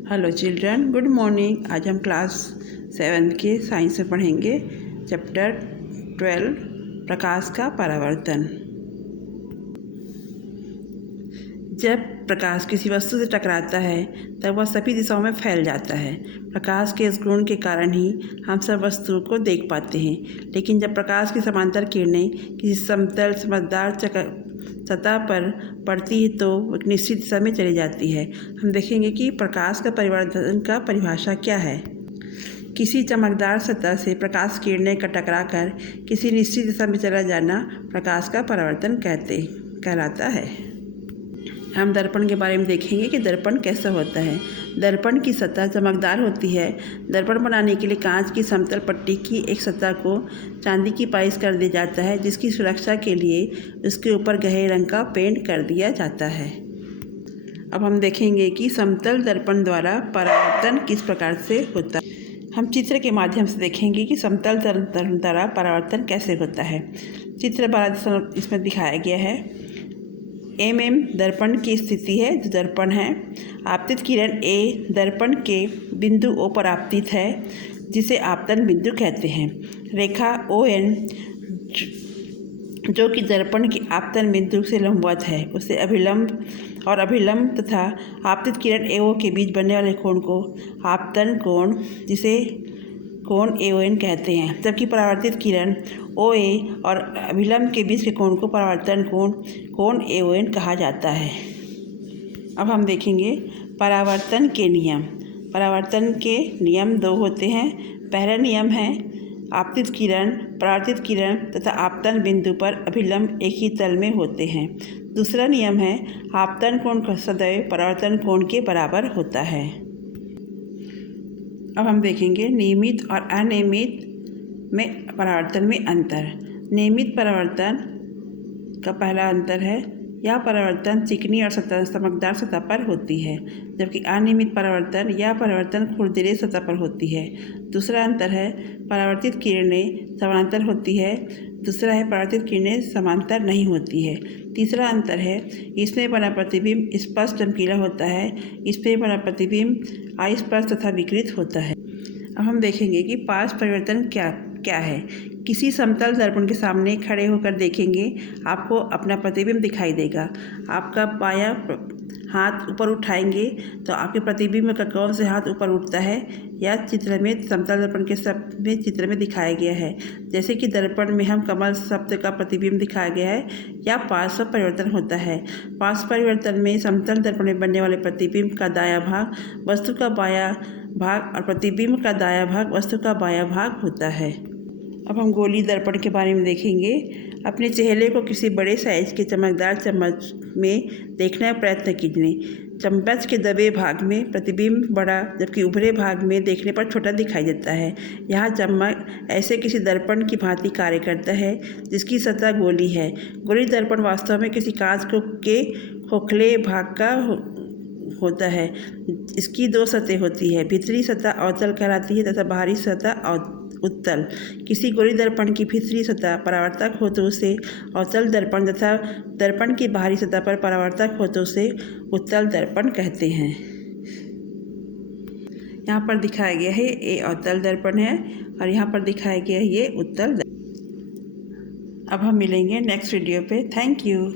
Hello children, good morning. आज हम class 7 के साइंस में पढ़ेंगे चैप्टर 12 प्रकाश का परावर्तन। जब प्रकाश किसी वस्तु से टकराता है तब वह सभी दिशाओं में फैल जाता है। प्रकाश के इस गुण के कारण ही हम सब वस्तुओं को देख पाते हैं। लेकिन जब प्रकाश की समांतर किरणें किसी समतल समझदार सतह पर पड़ती है तो एक निश्चित दिशा में चली जाती है। हम देखेंगे कि प्रकाश का परावर्तन का परिभाषा क्या है। किसी चमकदार सतह से प्रकाश किरणें का टकराकर किसी निश्चित दिशा में चला जाना प्रकाश का परावर्तन कहलाता है। हम दर्पण के बारे में देखेंगे कि दर्पण कैसा होता है। दर्पण की सतह चमकदार होती है। दर्पण बनाने के लिए कांच की समतल पट्टी की एक सतह को चांदी की पालिश कर दिया जाता है, जिसकी सुरक्षा के लिए उसके ऊपर गहरे रंग का पेंट कर दिया जाता है। अब हम देखेंगे कि समतल दर्पण द्वारा परावर्तन किस प्रकार से होता है। हम चित्र के माध्यम से देखेंगे कि समतल दर्पण द्वारा परावर्तन कैसे होता है। चित्र 12 इसमें दिखाया गया है। दर्पण की स्थिति है जो दर्पण है। आपतित किरण ए दर्पण के बिंदु ओ पर आपतित है, जिसे आपतन बिंदु कहते हैं। रेखा ON जो कि दर्पण के आपतन बिंदु से लंबवत है, उसे अभिलंब तथा आपतित किरण AO के बीच बनने वाले कोण को आपतन कोण, जिसे कोण AON कहते हैं। जबकि परावर्तित किरण OA और अभिलंब के बीच के कोण को परावर्तन कोण AON कहा जाता है। अब हम देखेंगे परावर्तन के नियम। परावर्तन के नियम 2 होते हैं। पहला नियम है आपतित किरण, परावर्तित किरण तथा आपतन बिंदु पर अभिलंब एक ही तल में होते हैं। दूसरा नियम है आपतन कोण सदैव परावर्तन कोण के बराबर होता है। अब हम देखेंगे नियमित और अनियमित में परावर्तन में अंतर। नियमित परावर्तन का पहला अंतर है यह परावर्तन चिकनी और चमकदार सतह पर होती है, जबकि अनियमित परावर्तन खुरदरे सतह पर होती है। दूसरा अंतर है परावर्तित किरणें समानांतर होती है। दूसरा है परावर्तित किरणें समांतर नहीं होती है। तीसरा अंतर है इसमें बना प्रतिबिंब स्पष्ट चमकीला होता है, इसमें बना प्रतिबिंब अस्पष्ट तथा विकृत होता है। अब हम देखेंगे कि पार्श्व परिवर्तन क्या है। किसी समतल दर्पण के सामने खड़े होकर देखेंगे, आपको अपना प्रतिबिंब दिखाई देगा। आपका बायां हाथ ऊपर उठाएंगे तो आपके प्रतिबिंब का कौन से हाथ ऊपर उठता है, या चित्र में समतल दर्पण के चित्र में दिखाया गया है। जैसे कि दर्पण में हम कमल शब्द का प्रतिबिंब दिखाया गया है, या पार्श्व परिवर्तन होता है। पार्श्व परिवर्तन में समतल दर्पण में बनने वाले प्रतिबिंब का दायां भाग वस्तु का बायां भाग और प्रतिबिंब का दायां भाग वस्तु का बायां भाग होता है। अब हम गोली दर्पण के बारे में देखेंगे। अपने चेहरे को किसी बड़े साइज के चमकदार चम्मच में देखने का प्रयत्न कीजिए। चम्मच के दबे भाग में प्रतिबिंब बड़ा, जबकि उभरे भाग में देखने पर छोटा दिखाई देता है। यह चम्मच ऐसे किसी दर्पण की भांति कार्य करता है जिसकी सतह गोली है। गोली दर्पण वास्तव में किसी कांच के खोखले भाग का होता है। इसकी 2 सतह होती है। भीतरी सतह अवतल कहलाती है तथा बाहरी सतह उत्तल। किसी गोली दर्पण की भीतरी सतह परावर्तक हो तो उसे अवतल दर्पण तथा दर्पण की बाहरी सतह पर परावर्तक हो तो उसे उत्तल दर्पण कहते हैं। यहाँ पर दिखाया गया है ये अवतल दर्पण है और यहाँ पर दिखाया गया है ये उत्तल दर्पण। अब हम मिलेंगे नेक्स्ट वीडियो पे। Thank you.